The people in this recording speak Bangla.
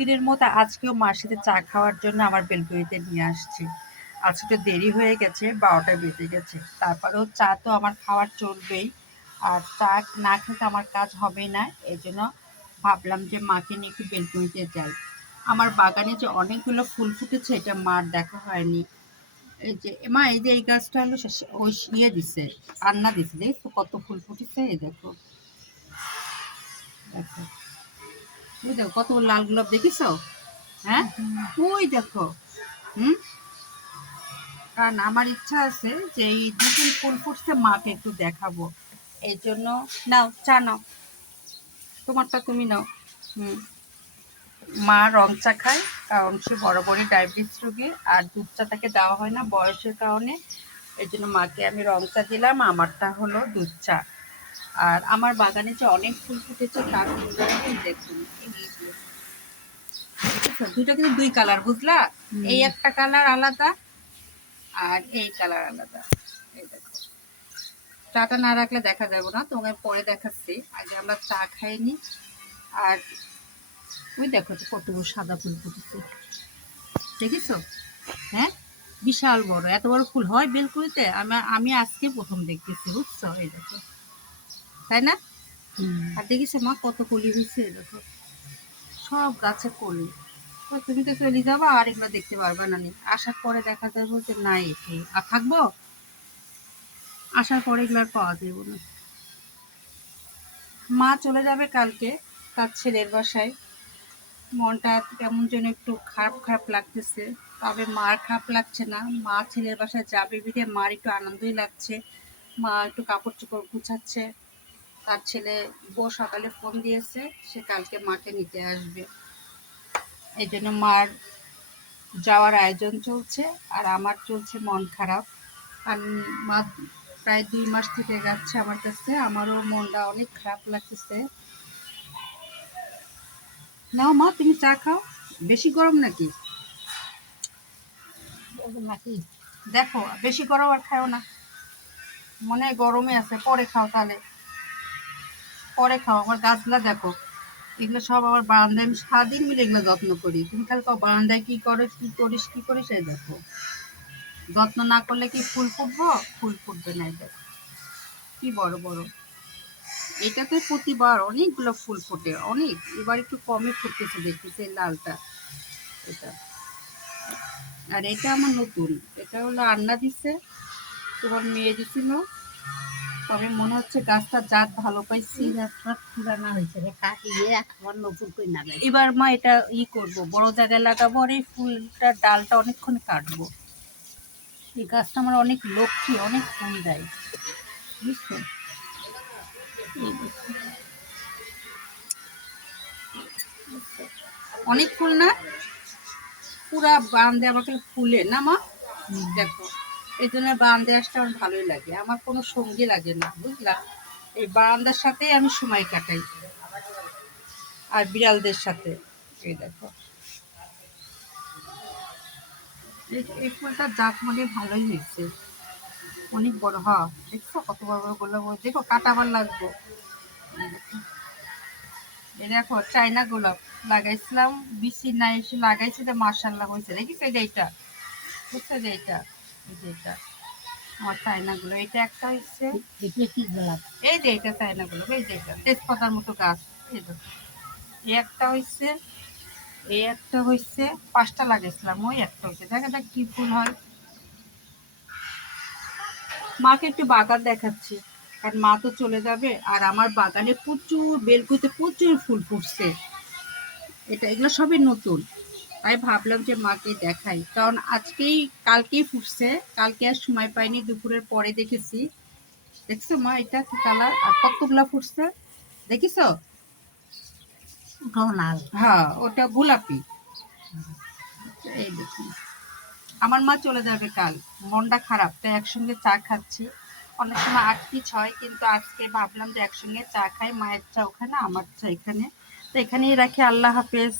প্রতিদিনের মতো আজকেও মার সাথে চা খাওয়ার জন্য আমার বেলকুনিতে নিয়ে আসছি। আজকে একটু দেরি হয়ে গেছে, ১২টা বেজে গেছে। তারপরেও চা তো আমার খাওয়ার চলবেই। আর চা না খেলে আমার কাজ হবেই না। এজন্য ভাবলাম যে মাকে নিয়ে একটু বেলকুনিতে যাই। আমার বাগানে যে অনেকগুলো ফুল ফুটেছে এটা মার দেখা হয়নি। এই যে মা, এই যে এই গাছটা হলো ওই ইয়ে দিছে, আন্না দিছে, দেখো কত ফুল ফুটেছে। এই দেখো, দেখো, ওই দেখো কত লাল গোলাপ, দেখিছো? হ্যাঁ, ওই দেখো। হুম। কারণ আমার ইচ্ছা আছে যে এই দুদিন ফুল ফুটছে মাকে একটু দেখাবো। এই জন্য নাও চা নাও, তোমারটা তুমি নাও। হুম। মা রং চা খায়, কারণ সে বরাবরই ডায়াবেটিস রোগী, আর দুধ চা তাকে দেওয়া হয় না বয়সের কারণে। এই জন্য মাকে আমি রং চা দিলাম, আমারটা হলো দুধ চা। আর আমার বাগানে যে অনেক ফুল ফুটেছে তার মধ্যে দেখুন, এই যে দুইটা কিন্তু দুই কালার, বুঝলা? এই একটা কালার আলাদা আর এই কালার আলাদা। এই দেখো, চাটা না রাখলে দেখা যাবে না, তোমাকে পরে দেখাচ্ছি। আগে আমরা চা খাইনি। আর ওই দেখো তো কতগুলো সাদা ফুল ফুটেছে, দেখেছো? হ্যাঁ, বিশাল বড়, এত বড় ফুল হয় বেলকুনিতে? আমি আজকে প্রথম দেখতেছি, বুঝছো? এই দেখো, তাই না? আর দেখিস মা কত কলি হয়েছে, দেখো সব গাছে কলি। তো তুমি তো চলে যাবা, আর এগুলো দেখতে পারবে না। আসার পরে দেখা যাবে যে নাই, এটি আর থাকবো। আসার পরে এগুলো আর পাওয়া যাবে না। মা চলে যাবে কালকে তার ছেলের বাসায়। মনটা কেমন যেন একটু খারাপ খারাপ লাগতেছে, তবে মার খারাপ লাগছে না। মা ছেলের বাসায় যাবে বিধে মার একটু আনন্দই লাগছে। মা একটু কাপড় চোপড় গুছাচ্ছে। তার ছেলে বউ সকালে ফোন দিয়েছে, সে কালকে মাকে নিতে আসবে। এই জন্য মার যাওয়ার আয়োজন চলছে। আর আমার চলছে মন খারাপ, কারণ মা প্রায় ২ মাস থেকে যাচ্ছে আমার কাছে। আমারও মনটা অনেক খারাপ লাগতেছে। নাও মা, তুমি চা খাও। বেশি গরম নাকি? নাকি দেখো, বেশি গরম আর খাও না, মনে হয় গরমে আছে। পরে খাও তাহলে, পরে খাও। আমার গাছগুলা দেখো, এগুলো সব আমার বারান্দায়, আমি সারাদিন মিলে এগুলো যত্ন করি। তুমি খালি বারান্দায় কি করো, কি করিস, কি করিস, এই দেখো। যত্ন না করলে কি ফুল ফুটবো? ফুল ফুটবে না। এই দেখো কি বড় বড়। এটাতে প্রতিবার অনেকগুলো ফুল ফোটে, অনেক। এবার একটু কমই ফুটতেছে দেখতেছে, এই লালটা এটা। আর এটা আমার নতুন, এটা হলো আন্না দিছে, তোমার মেয়ে দিছিল। তবে মনে হচ্ছে গাছটার জাত ভালো পাইছি। গাছটা পুরানা হয়েছে, আবার নতুন করে লাগাই। এবার মা এটা করবো, বড় জায়গায় লাগাবো। আর এই ফুলটার ডালটা অনেকক্ষণ কাটবো। এই গাছটা আমার অনেক লক্ষ্মী, অনেক ফুল দেয়, বুঝছো? অনেক ফুল না, পুরা বারান্দে আমাকে ফুলে না মা। দেখো, এই জন্য বারান্দে আসতে আমার ভালোই লাগে, আমার কোনো সঙ্গী লাগে না, বুঝলা? এই বারান্দার সাথেই আমি সময় কাটাই, আর বিড়ালদের সাথে। এই দেখো, এই ফুলটার জাত মনে ভালোই হয়েছে, অনেক বড়। হ্যাঁ, দেখছো কত বড় বড় গোলাপ? দেখো কাটাবার লাগবো। এই দেখো চাইনা গোলাপ লাগাইছিলাম, বিচি নাই, এসে লাগাইছি তো মার্শাল্লাহ হয়েছে। দেখিস এই যে এইটা, বুঝছো? যে এইটা, এই যে এইটা আমার চাইনা গোলাপ। এটা একটা হচ্ছে, এই যে এটা চাইনা গোলাপ, এই যে এটা তেজপাতার মতো গাছ। এই দেখো, এই একটা হয়েছে, এই একটা হয়েছে, 5টা লাগাইছিলাম, ওই একটা হয়েছে। দেখা যাক কি ফুল হয়। মাকে একটু বাগান দেখাচ্ছি, কারণ মা তো চলে যাবে। আর আমার বাগানে প্রচুর, বেলকুনিতে প্রচুর ফুল ফুটছে। এগুলো সবই নতুন, তাই ভাবলাম যে মাকে দেখাই। কারণ কালকেই ফুটছে, কালকে আর সময় পাইনি, দুপুরের পরে দেখেছি। দেখছো মা, এটা কি কালার, আর কতগুলা ফুটছে দেখিছো? হ্যাঁ, ওটা গোলাপি। এই দেখুন, আমার মা চলে যাবে কাল, মনটা খারাপ, তাই একসঙ্গে চা খাচ্ছি। অনেক সময় আটকিছ হয়, কিন্তু আজকে ভাবলাম যে একসঙ্গে চা খাই। মায়ের চা ওখানে, আমার চা এখানে, তো এখানেই রাখি। আল্লাহ হাফেজ।